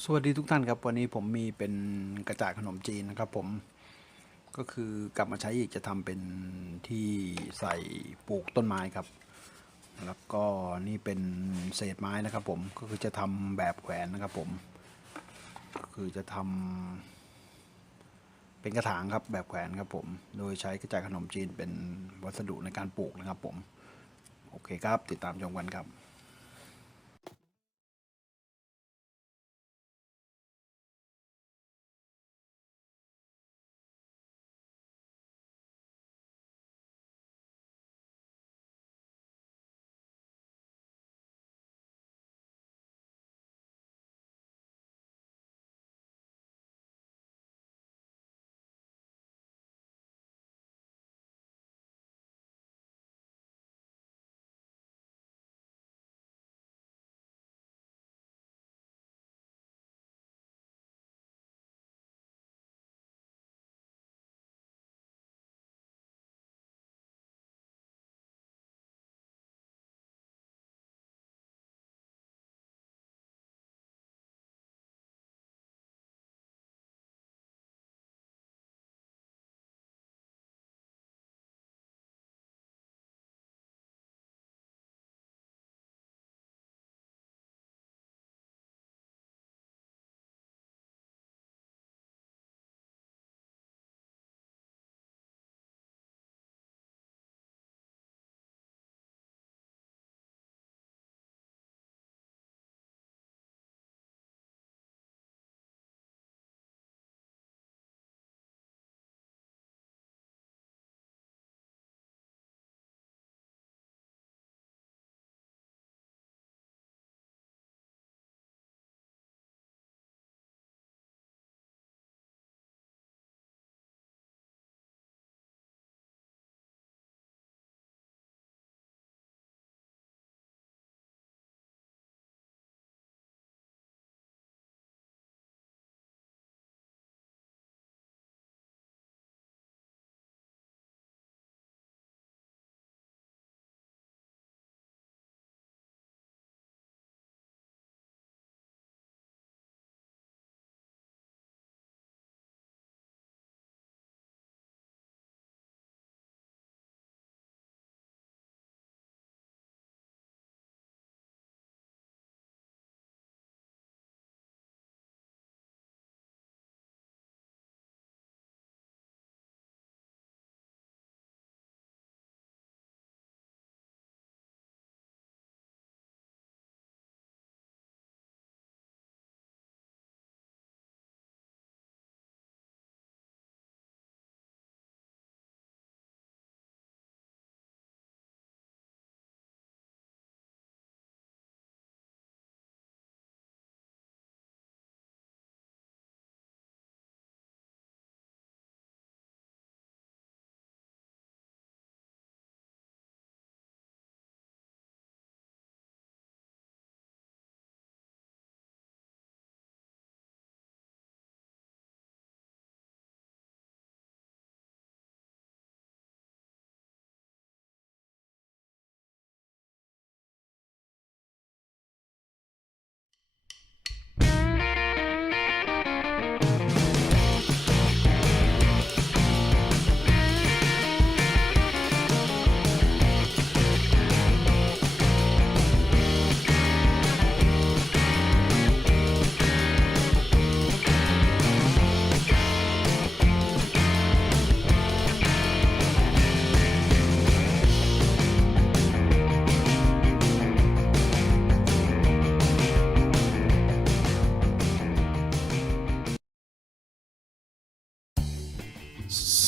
สวัสดีทุกท่านครับ วันนี้ผมมีเป็นกระจาดขนมจีนนะครับผมก็คือกลับมาใช้อีกจะทำเป็นที่ใส่ปลูกต้นไม้ครับ แล้วก็นี่เป็นเศษไม้นะครับผมก็คือจะทำแบบแขวนนะครับผมก็คือจะทำเป็นกระถางครับแบบแขวนครับผม โดยใช้กระจาดขนมจีนเป็นวัสดุในการปลูกนะครับผมโอเคครับติดตามชมกันครับ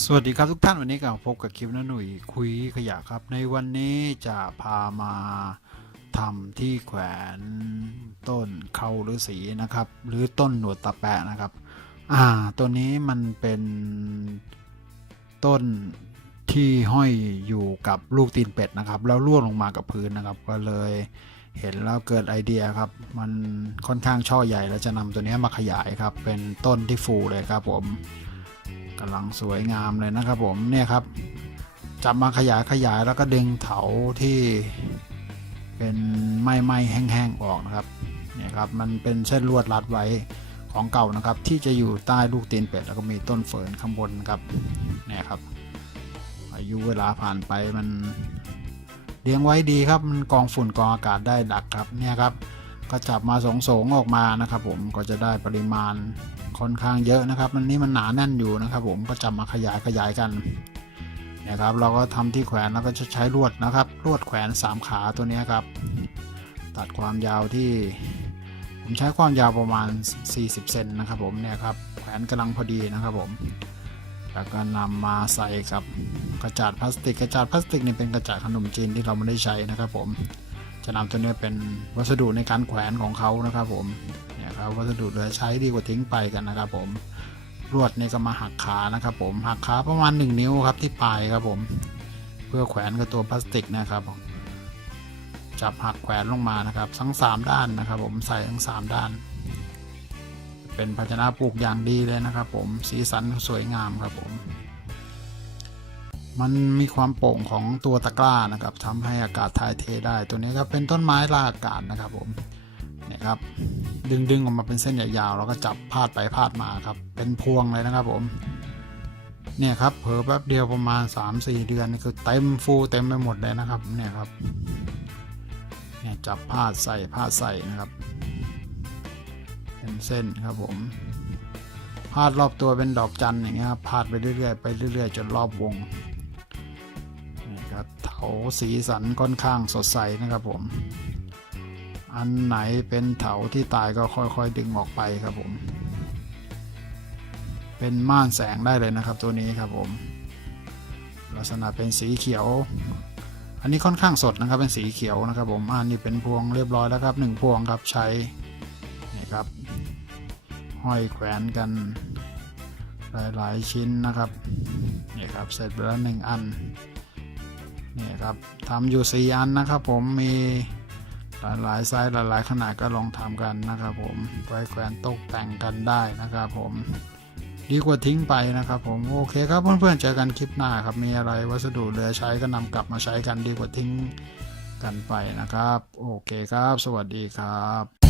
สวัสดีครับทุกท่านวันนี้กลับพบกับคลิปน้าหนุ่ยคุยขยะครับ ในวันนี้จะพามาทำที่แขวนต้นเขาฤาษีนะครับ หรือต้นหนวดตะแปะนะครับ อ่าตัวนี้มันเป็นต้นที่ห้อยอยู่กับลูกตีนเป็ดนะครับ แล้วร่วงลงมากับพื้นนะครับ ก็เลยเห็นแล้วเกิดไอเดียครับ มันค่อนข้างช่อใหญ่แล้วจะนำตัวนี้มาขยายครับ เป็นต้นที่ฟูเลยครับผม กำลังสวยงามเลยนะครับผมเนี่ยครับจับมาขยายขยายแล้วก็ดึงเถาที่เป็นไม้ไม้แห้งๆออกนะครับเนี่ยครับมันเป็นเส้นลวดรัดไว้ของเก่านะครับ ที่จะอยู่ใต้ลูกตีนเป็ดแล้วก็มีต้นเฟิร์นข้างบนนะครับเนี่ยครับ อายุเวลาผ่านไปมันเลี้ยงไว้ดีครับมันกองฝุ่นกองอากาศได้ดักครับเนี่ยครับก็จับมาสงสงๆออกมานะครับ ผมก็จะได้ปริมาณ ค่อนข้างเยอะนะครับ มันนี่มันหนาแน่นอยู่นะครับ ผมก็จับมาขยายขยายกันนี่ยครับ เราก็ทำที่แขวนแล้วก็จะใช้ลวดนะครับลวดแขวนสามขาตัวนี้ครับ ตัดความยาวที่ ผมใช้ความยาวประมาณ 40เซนนะครับ ผมเนี่ยครับแขวนกำลังพอดีนะครับ ผมแล้วก็นำมาใส่กับกระจาดพลาสติกกระจาดพลาสติกนี่เป็นกระจาดขนมจีนที่เราไม่ได้ใช้นะครับ ผมจะนำตัวนี้เป็นวัสดุในการแขวนของเขานะครับ ผม นี่ยครับ วัสดุเหลือใช้ดีกว่าทิ้งไปกันนะครับ ผมลวดนี่ก็มาหักขานะครับ ผมหักขาประมาณ 1 นิ้วครับที่ปลายครับผม เพื่อแขวนกับตัวพลาสติกนะครับจับหักแขวนลงมานะครับ ทั้ง 3 ด้านนะครับ ผมใส่ทั้ง 3 ด้าน เป็นภาชนะปลูกอย่างดีเลยนะครับ ผมสีสันสวยงามครับผมมันมีความโป่งของตัวตะกร้านะครับทำให้อากาศถ่ายเทได้ ตัวนี้ครับเป็นต้นไม้ลากอากาศนะครับผม นี่ยครับ ดึงดึงออกมาเป็นเส้นยาวๆแล้วก็จับพาดไปพาดมาครับ เป็นพวงเลยนะครับผมเนี่ยครับเผลอแป๊บเดียวประมาณ 3-4 เดือนนี่คือเต็มฟูเต็มไปหมดเลยนะครับเนี่ยครับเนี่ยจับพาดใส่พาดใส่นะครับเป็นเส้นครับผมพาดรอบตัวเป็นดอกจันอย่างเงี้ยครับพาดไปเรื่อยๆไปเรื่อยๆจนรอบวงนี่ครับเถาสีสันค่อนข้างสดใสนะครับผม อันไหนเป็นเถาที่ตายก็ค่อยๆดึงออกไปครับผม เป็นม่านแสงได้เลยนะครับตัวนี้ครับผม ลักษณะเป็นสีเขียว อันนี้ค่อนข้างสดนะครับเป็นสีเขียวนะครับผมอันนี้เป็นพวงเรียบร้อยแล้วครับหนึ่งพวงครับใช้นี่ครับห้อยแขวนกันหลายๆชิ้นนะครับนี่ครับเสร็จไปแล้วหนึ่งอันนี่ครับทำอยู่สี่อันนะครับผมมี หลายไซส์หลายขนาดก็ลองทำกันนะครับผมไว้แขวนตกแต่งกันได้นะครับผมดีกว่าทิ้งไปนะครับผมโอเคครับเพื่อนๆเจอกันคลิปหน้าครับมีอะไรวัสดุเหลือใช้ก็นำกลับมาใช้กันดีกว่าทิ้งกันไปนะครับ โอเคครับ สวัสดีครับ